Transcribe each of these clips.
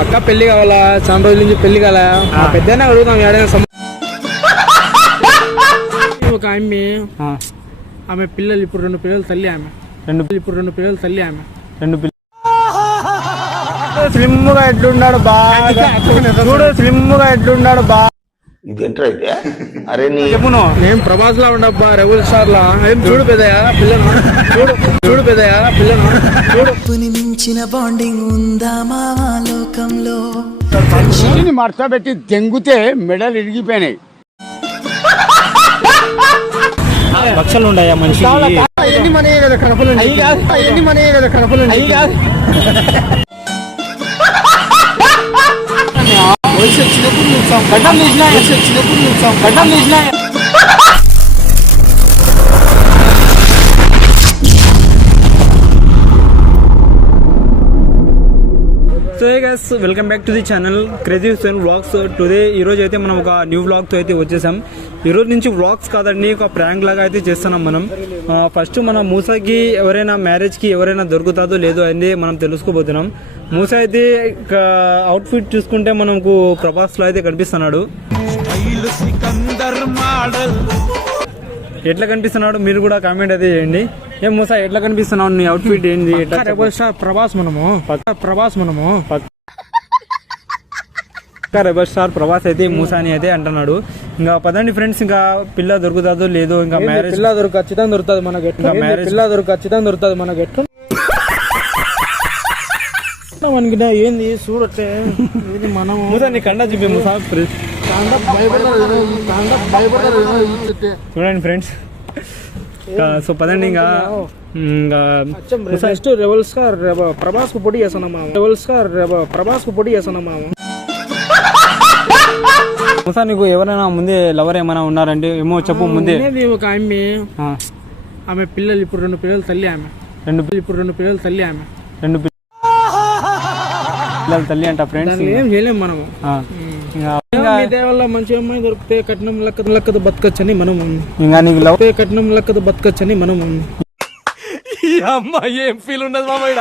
పక్కా పెళ్లి కావాలా? చాలా రోజుల నుంచి పెళ్లి కాలే. పెద్దనే అడుగుతాం ఏడైనా. ఒక ఆమె పిల్లలు ఇప్పుడు 2 పిల్లలు తల్లి. ఆమె 2 పిల్లలు తల్లి. ఆమె 2 పిల్లలు స్లిమ్ గా ఎట్లున్నాడు బాగా చూడు, స్లిమ్ గా ఎట్లున్నాడు బాగా. ఇదేంటైతే అరే నేను ప్రభాస్ లా ఉండబ్బా, రెబల్ స్టార్ లా. ఏం చూడు పెద్దయా పిల్లలు, చూడు పెద్దయా పిల్లలు, చూడు మించిన బాండింగ్ ఉందా మావా లోకంలో. మర్చబెట్టి దెంగుతే మెడలు ఇరిగిపోయినాయి. పక్షాలు ఉన్నాయా మనిషి? ఎన్ని మనే కదా కడపలు, ఎన్ని మనే కదా కడపలు. వచ్చినప్పుడు గడ్డం తీసినా, గడ్డం తీసినా. So guys, welcome back to the channel crazy Hussain vlogs. Today ఈరోజు అయితే మనం ఒక న్యూ వ్లాగ్తో అయితే వచ్చేసాం. ఈరోజు నుంచి వ్లాగ్స్ కాదండి, ఒక ప్రాంక్ లాగా అయితే చేస్తున్నాం మనం. ఫస్ట్ మన మూసాకి ఎవరైనా మ్యారేజ్కి ఎవరైనా దొరుకుతుందో లేదో అనేది మనం తెలుసుకోబోతున్నాం. మూసా అయితే అవుట్ఫిట్ చూసుకుంటే మనకు ప్రభాస్లో అయితే కనిపిస్తున్నాడు. ఎట్లా కనిపిస్తున్నాడు మీరు కూడా కామెంట్ అయితే చేయండి. ఏం మూసా ఎట్లా కనిపిస్తున్నావు? నీ అవుట్ఫిట్ ఏంది? ప్రభాస్ మనము రెబల్ స్టార్ ప్రభాస్ అయితే మూసాని అయితే అంటున్నాడు. ఇంకా పదండి ఫ్రెండ్స్, ఇంకా పిల్ల దొరుకుతుందో లేదో. ఇంకా మ్యారేజ్ పిల్ల ఖచ్చితంగా దొరుకుతుంది మనకు. ఎట్లా పిల్ల ఖచ్చితంగా దొరుకుతుంది మనకు. ఎట్లా మనకి ఏంది చూడట్లే మనం మూసా నీ కండా చూపి మూసా. చూడండి ఫ్రెండ్స్. సో పదండి ఇంకా ఫస్ట్ రెబల్ స్టార్ ప్రభాస్ కు పోటీ చేస్తున్నామా? మూసా నీకు ఎవరైనా ముందే లవర్ ఏమైనా ఉన్నారంటే ఏమో చెప్పు ముందే. ఒక ఆమె పిల్లలు ఇప్పుడు 2 పిల్లలు తల్లి. ఆమె 2 పిల్లలు తల్లి. ఆమె 2 పిల్లలు తల్లి అంట ఫ్రెండ్స్. ఏం చేయలేము మనము. మంచి అమ్మాయి దొరికితే కట్నం లెక్కదు బతకచ్చని మనం. ఇంకా నీకు లవ్ కట్నం లెక్కదు బతకచ్చని మనం. ఈ అమ్మాయి ఏం ఫీల్ ఉండదు మామయ్య.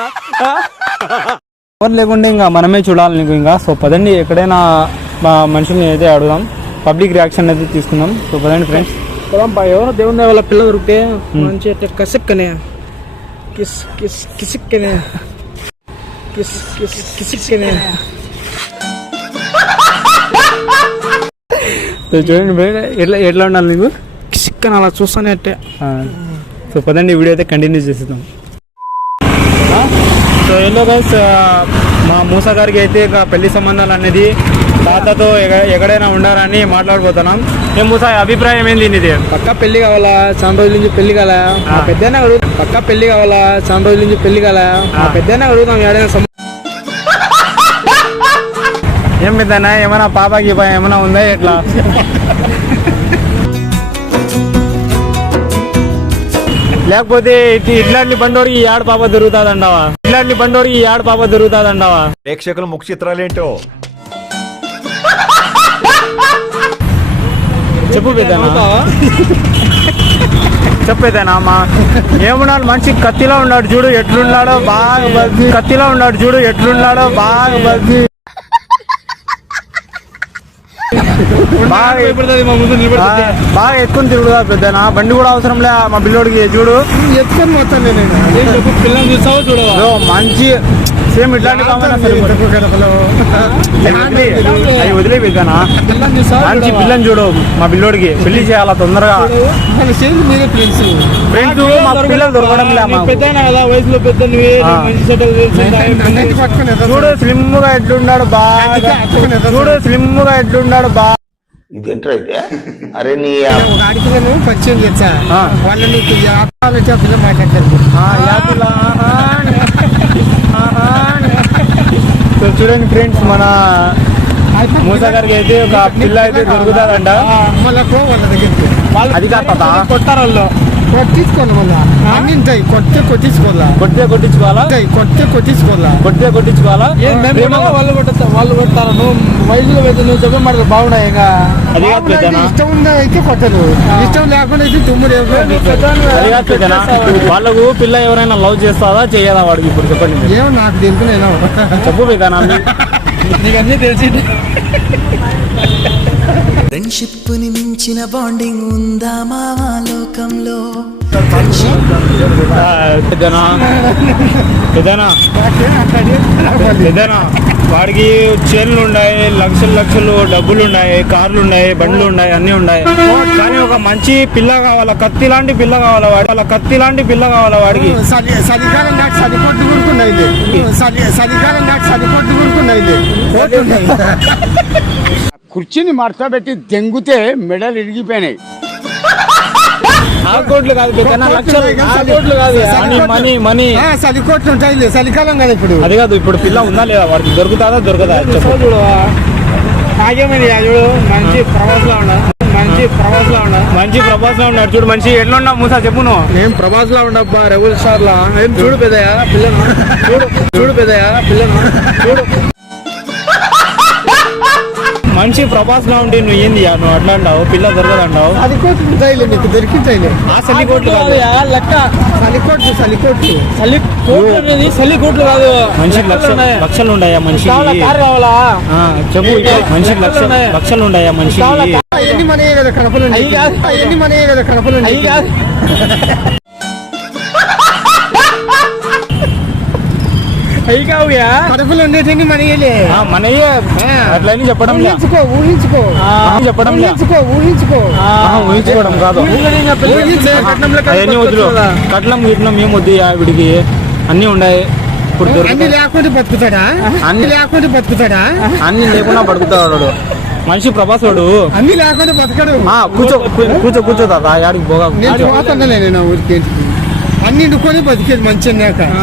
ఎవరు లేకుండా ఇంకా మనమే చూడాలి నీకు. ఇంకా సో పదండి, ఎక్కడైనా మనుషుల్ని అయితే అడుగుదాం, పబ్లిక్ రియాక్షన్ అయితే తీసుకుందాం. సో పదండి ఫ్రెండ్స్. ఎవరో దేవుని వాళ్ళ పిల్ల దొరికితే మంచి కసిక్కనే కిసిక్కనే చూడండి ఎట్లా ఉండాలి నీకు కిసిక్కని అలా చూస్తానే అట్టే. సో పదండి, వీడియో అయితే కంటిన్యూ చేసేద్దాం. సో ఏంటో గైస్, మా మూసా గారికి అయితే ఇక పెళ్లి సంబంధాలు అనేది తాతతో ఎక్కడైనా ఉండాలని మాట్లాడిపోతున్నాం. ఏం మూసా అభిప్రాయం ఏంది నీది? పక్కా పెళ్లి కావాలా? చాలా రోజుల నుంచి పెళ్లి కాలే. పెద్దనే అడుగుతాం. పక్కా పెళ్లి కావాలా? చాలా రోజుల నుంచి పెళ్లి కాలే. పెద్దనే అడుగుతాం ఏడైనా. ఏం పెద్దనా ఏమైనా పాపకి ఏమైనా ఉందా ఎట్లా? లేకపోతే ఇట్లాంటి బండోడికి ఏడు పాప దొరుకుతాదంటావా? ప్రేక్షకుల ముఖ చిత్రాలేంటో చెప్పేదేనా అమ్మా? ఏమన్నాడు? మంచి కత్తిలో ఉన్నాడు చూడు ఎట్లున్నాడో బాగా బాగా ఎత్తుకుని తిరుగుదా పెద్దనా? బండి కూడా అవసరం లే మా పిల్లోడికి. చూడు ఎత్తుకొని పోతాను నేను. పిల్లలు చూస్తావో చూడవా? మంచి సేమ్ ఇట్లాంటి వదిలే పెద్దనా. మంచి పిల్లని చూడు మా పిల్లోడికి. పెళ్లి చేయాలా తొందరగా. ఫ్రెండ్స్ మా పిల్లలు దొరకడం లే. వయసులో పెద్ద చూడు స్లిమ్ గా ఎట్లున్నాడు బాగా. ఇదేంటైతే అరే ఆడిపిల్లను పరిచయం చేస్తా. వాళ్ళు నీకు పిల్ల మాట్లాడతారు. చూడండి ఫ్రెండ్స్, మన మూసా గారికి అయితే ఒక పిల్ల అయితే దొరుకుతారంట. వాళ్ళ దగ్గరికి అది కాదు కొట్టారు వాళ్ళు. కొట్టించుకోవాలి మళ్ళా అన్ని ఉంటాయి. కొట్టించుకోవాలా వాళ్ళు కొడతారు. నువ్వు వయసులో పెద్ద నువ్వు చెప్పే మాటలు బాగున్నాయి. ఇంకా ఇష్టం ఉందా అయితే కొట్టదు, ఇష్టం లేకుండా అయితే తుమ్ముడు. వాళ్ళకు పిల్ల ఎవరైనా లవ్ చేస్తాదా చేయదా వాడికి? ఇప్పుడు చెప్పండి. ఏమో నాకు తెలుసు. నేను చెప్పు పెద్దనా నీకు అన్నీ తెలిసి ఫ్రెండ్షిప్ ని మించిన బాండింగ్ ఉందా మావా లోకంలో ఏదైనా వాడికి చేనులు ఉన్నాయి, లక్షలు లక్షలు డబ్బులు ఉన్నాయి, కార్లు ఉన్నాయి, బండ్లు ఉన్నాయి, అన్ని ఉన్నాయి. కానీ ఒక మంచి పిల్ల కావాలా, కత్తి లాంటి పిల్ల కావాలా వాడికి. చలికాలం నాకు చలిపొట్టు కొడుకున్నాయి, చలికాలం నాకు చలిపొట్టు కొడుకున్నాయి. కుర్చీని మడత పెట్టి దెంగితే మెడలు ఇరిగిపోయినాయి. కోట్లు కాదు, కోట్లు కాదు, మనీ చలికోట్లు ఉంటాయి, చలికాలం కదా ఇప్పుడు. అది కాదు, ఇప్పుడు పిల్ల ఉందా లేదా, వాడికి దొరుకుతుందా దొరకదా? నాకేమైంది చూడు, మంచి ప్రవాసంలో ఉన్నాడు చూడు. మంచి ఎట్లా ఉన్నా మూసా చెప్పు నువ్వు. నేను ప్రభాస్ లా ఉండబ్బా, రెబల్ స్టార్ లా. ఏం చూడు పెద్దయా పిల్లను, చూడు పెద్దయా పిల్లను, చూడు. మంచి ప్రభాస్ లా ఉంటే నువ్వు ఏంది నువ్వు అట్లా అంటావు, పిల్ల దొరకదు అంటావు. అది కోట్లు ఉంటాయిలే, నీకు దొరికించాయిలే. ఆ సలి కోట్లు కాదు, లెక్క చలికోట్లు కాదు. మంచి లక్షలు ఉన్నాయా మనిషి? చెప్పు, మంచి లక్షలు ఉన్నాయా మనిషి? ఎన్ని మనయే కదా కడపలు, ఎన్ని మనయే కదా కడపలు. కడపలు ఉండేటన్ని మనయలే, మనయే. అట్లా చెప్పడం ఊహించుకోవడం కాదు. కట్నం గిట్నం ఏం వద్దు ఆవిడికి, అన్ని ఉన్నాయి. ఇప్పుడు అన్ని లేకుండా బతుకుతాడా? అన్ని లేకుండా బతుకుతాడు మనిషి. ప్రభాస్ వాడు అన్ని లేకుండా బతకడు. కూర్చో తాత, యాడికి పోగా. నేను పోతానులే, నేను ఊరికి అన్ని ఇండుకొని బతికేది మంచి.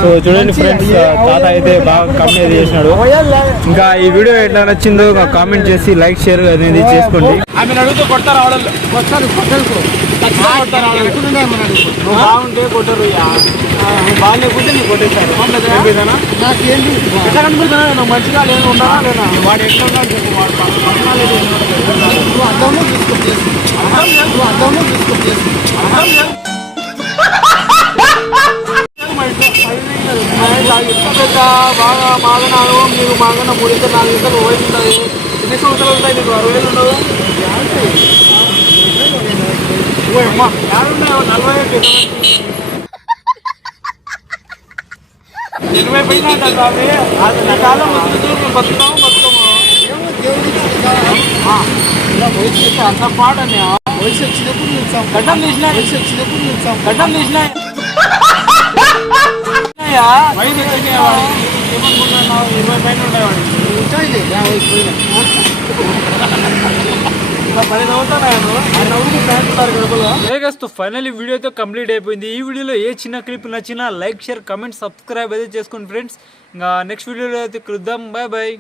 సో చూడండి ఫ్రెండ్స్, తాత అయితే బాగా కామెంట్ చేసినాడు. ఇంకా ఈ వీడియో ఎట్లా నచ్చిందో కామెంట్ చేసి లైక్ షేర్ అనేది చేసుకోండి. ఆమె అడుగుతూ కొడతారు, ఆడలు కొట్టారు. బాగుంటే కొట్టరు, బాగాలేకుంటే నీకు కొట్టేశారు. నాకేంటి ఎట్లా కనిపిస్తున్నా నువ్వు మంచిగా లేదు ఉంటావా లేదా? వాడు ఎట్లా ఉన్నాడు చెప్పు, వాడు అర్థంలో తీసుకో. బాగా మాగనాలు, మీకు మాగన 3 ఇంత 4 ఇంతలు వయసు ఉంటుంది. ఎన్ని సంవత్సరాలు ఉంటాయి నీకు? 60 ఏళ్ళు ఉండవు. 80 పైన కాలం బతుకుతాము. అంత పాట వయసు వచ్చినప్పుడు గడ్డం తీసినా గడ్డం తీసినా వయసు వచ్చినాయి వాడికి. ఏమనుకుంటున్నావు? 20 పైన ఉంటాయి వాడికి. ఫైనల్లీ వీడియో అయితే కంప్లీట్ అయిపోయింది. ఈ వీడియోలో ఏ చిన్న క్లిప్ నచ్చినా లైక్ షేర్ కమెంట్ సబ్స్క్రైబ్ అయితే చేసుకోండి ఫ్రెండ్స్. ఇంకా నెక్స్ట్ వీడియోలో అయితే కలుద్దాం. Bye bye.